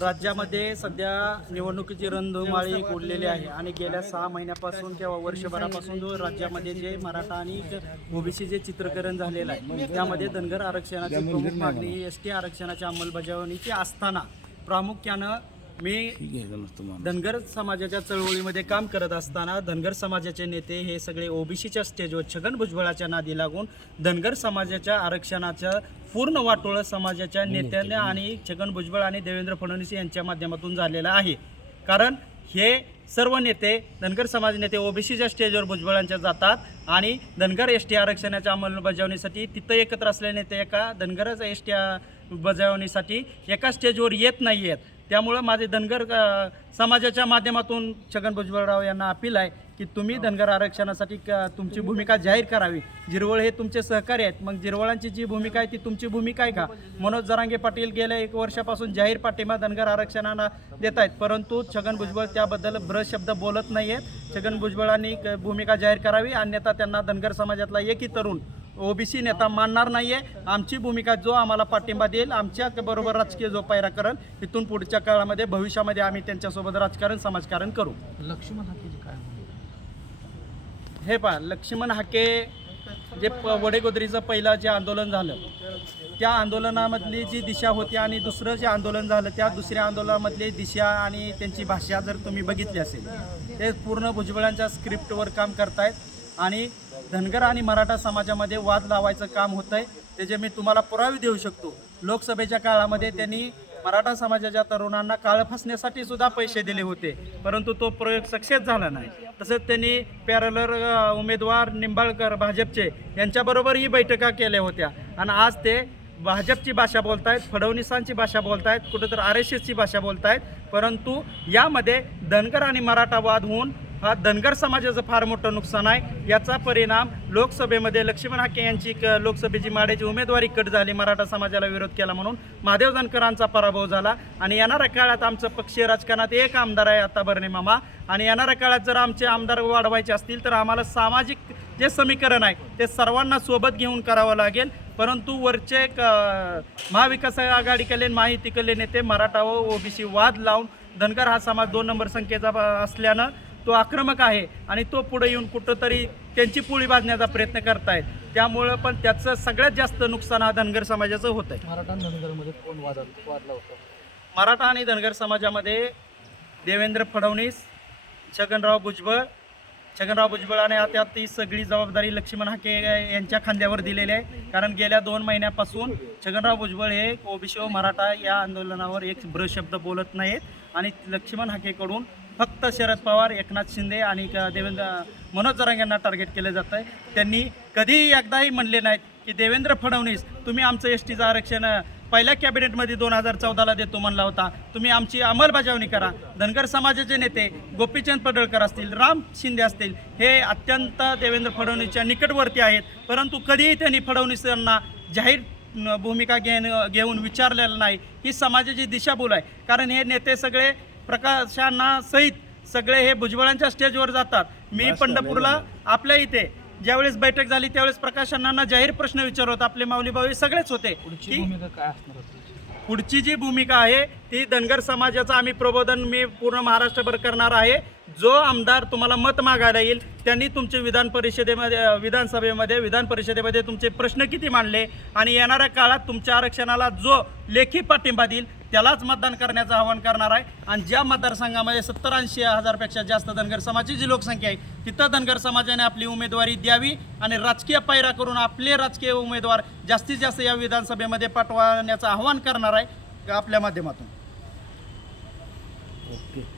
राज्यामध्ये सध्या निवडणुकीची रणधुमाळी उडलेली आहे आणि गेल्या 6 महिन्यापासून किंवा वर्षभरापासून जो राज्यामध्ये जे मराठा आणि ओबीसी जे चित्रकरण झालेलं आहे त्यामध्ये धनगर आरक्षणाची प्रमुख मागणी ही एसटी आरक्षणाच्या अंमलबजावणीची असताना प्रामुख्यानं मी धनगर समाजाच्या चळवळीमध्ये काम करत असताना धनगर समाजाचे नेते हे सगळे ओबीसीच्या स्टेजवर छगन भुजबळाच्या नादी लागून धनगर समाजाच्या आरक्षणाचं पूर्ण वाटोळं समाजाच्या नेत्यांना आणि छगन भुजबळ आणि देवेंद्र फडणवीस यांच्या माध्यमातून झालेलं आहे. कारण हे सर्व नेते धनगर समाज नेते ओबीसीच्या स्टेजवर भुजबळांच्या जातात आणि धनगर एसटी आरक्षणाच्या अंमलबजावणीसाठी तिथं एकत्र असलेले नेते एका धनगरच एसटी बजावणीसाठी एका स्टेजवर येत नाही आहेत. त्यामुळं माझे धनगर समाजाच्या माध्यमातून छगन भुजबळराव यांना अपील आहे की तुम्ही धनगर आरक्षणासाठी तुमची भूमिका जाहीर करावी. जिरवळ हे तुमचे सहकारी आहेत, मग जिरवळांची जी भूमिका आहे ती तुमची भूमिका आहे का? मनोज जरांगे पाटील गेल्या 1 वर्षापासून जाहीर पाठिंबा धनगर आरक्षणाला देत आहेत, परंतु छगन भुजबळ त्याबद्दल ब्रश शब्द बोलत नाही आहेत. छगन भुजबळांनी भूमिका जाहीर करावी, अन्यथा त्यांना धनगर समाजातला एकही तरुण ओबीसी नेता मानणार नाही आहे. आमची भूमिका जो आम्हाला पाठिंबा देईल, आमच्या बरोबर राजकीय जो पायरा करेल, इथून पुढच्या काळामध्ये भविष्यामध्ये आम्ही त्यांच्यासोबत राजकारण समाजकारण करू. लक्ष्मण हाकेचे काय हे पहा, लक्ष्मण हाके जे वडेगोदरीचं पहिलं जे आंदोलन झालं त्या आंदोलनामधली जी दिशा होती आणि दुसरं जे आंदोलन झालं त्या दुसऱ्या आंदोलनामधली दिशा आणि त्यांची भाषा जर तुम्ही बघितली असेल ते पूर्ण भुजबळांच्या स्क्रिप्टवर काम करतायत आणि धनगर आणि मराठा समाजामध्ये वाद लावायचं काम होतं आहे. त्याचे मी तुम्हाला पुरावे देऊ शकतो. लोकसभेच्या काळामध्ये त्यांनी मराठा समाजाच्या तरुणांना काळं फासण्यासाठी सुद्धा पैसे दिले होते, परंतु तो प्रयोग सक्सेस झाला नाही. तसंच त्यांनी पॅरलर उमेदवार निंबाळकर भाजपचे यांच्याबरोबरही बैठका केल्या होत्या आणि आज ते भाजपची भाषा बोलतायत, फडणवीसांची भाषा बोलतायत, कुठंतर RSSची भाषा बोलतायत. परंतु यामध्ये धनगर आणि मराठा वाद होऊन हा धनगर समाजाचं फार मोठं नुकसान आहे. याचा परिणाम लोकसभेमध्ये लक्ष्मण हाके यांची लोकसभेची माड्याची उमेदवारी कट झाली, मराठा समाजाला विरोध केला म्हणून महादेव जानकरांचा पराभव झाला. आणि येणाऱ्या काळात आमचं पक्षीय राजकारणात एक आमदार आहे आता बर्णे मामा, आणि येणाऱ्या काळात जर आमचे आमदार वाढवायचे असतील तर आम्हाला सामाजिक जे समीकरण आहे ते सर्वांना सोबत घेऊन करावं लागेल. परंतु वरचे महाविकास आघाडी कल्याण माहिती कल्याण नेते मराठा व ओबीसी वाद लावून धनगर हा समाज 2 नंबर संख्येचा असल्यानं तो आक्रमक आहे आणि तो पुढे येऊन कुठंतरी त्यांची पोळी बांधण्याचा प्रयत्न करतायत. त्यामुळं पण त्याचं सगळ्यात जास्त नुकसान हा धनगर समाजाचं होत आहे. मराठा आणि धनगरमध्ये कोण वादला होता? मराठा आणि धनगर समाजामध्ये देवेंद्र फडणवीस, छगनराव भुजबळ आणि आता ती सगळी जबाबदारी लक्ष्मण हाके यांच्या खांद्यावर दिलेली आहे. कारण गेल्या 2 महिन्यापासून छगनराव भुजबळ हे ओबीसी व मराठा या आंदोलनावर एक शब्द बोलत नाहीत आणि लक्ष्मण हाकेकडून फक्त शरद पवार, एकनाथ शिंदे आणि मनोज जरांगे यांना टार्गेट केलं जातं आहे. त्यांनी कधीही एकदाही म्हणले नाहीत की देवेंद्र फडणवीस तुम्ही आमचं एसटीचं आरक्षण पहिल्या कॅबिनेटमध्ये 2014ला देतो म्हणला होता, तुम्ही आमची अंमलबजावणी करा. धनगर समाजाचे नेते गोपीचंद पडळकर असतील, राम शिंदे असतील, हे अत्यंत देवेंद्र फडणवीसच्या निकटवर्ती आहेत, परंतु कधीही त्यांनी फडणवीस यांना जाहीर भूमिका घेऊन विचारलेलं नाही. ही समाजाची दिशाभूल आहे. कारण हे नेते सगळे प्रकाशांना सहित सगळे हे भुजबळांच्या स्टेजवर जातात. मी पंढरपूरला आपल्या इथे ज्यावेळेस बैठक झाली त्यावेळेस प्रकाशांना जाहीर प्रश्न विचारत आपले माऊली भाऊ सगळेच होते की पुढची जी भूमिका आहे ती धनगर समाजाचं आम्ही प्रबोधन मी पूर्ण महाराष्ट्रभर करणार आहे. जो आमदार तुम्हाला मत मागायला येईल त्यांनी तुमचे विधान परिषदेमध्ये तुमचे प्रश्न किती मांडले आणि येणाऱ्या काळात तुमच्या आरक्षणाला जो लेखी पाठिंबा देईल त्यालाच मतदान करण्याचं आवाहन करणार आहे. आणि ज्या मतदारसंघामध्ये 70-80 हजारपेक्षा जास्त धनगर समाजाची जी लोकसंख्या आहे तिथं धनगर समाजाने आपली उमेदवारी द्यावी आणि राजकीय पायरा करून आपले राजकीय उमेदवार जास्तीत जास्त या विधानसभेमध्ये पाठवण्याचं आवाहन करणार आहे आपल्या माध्यमातून. ओके.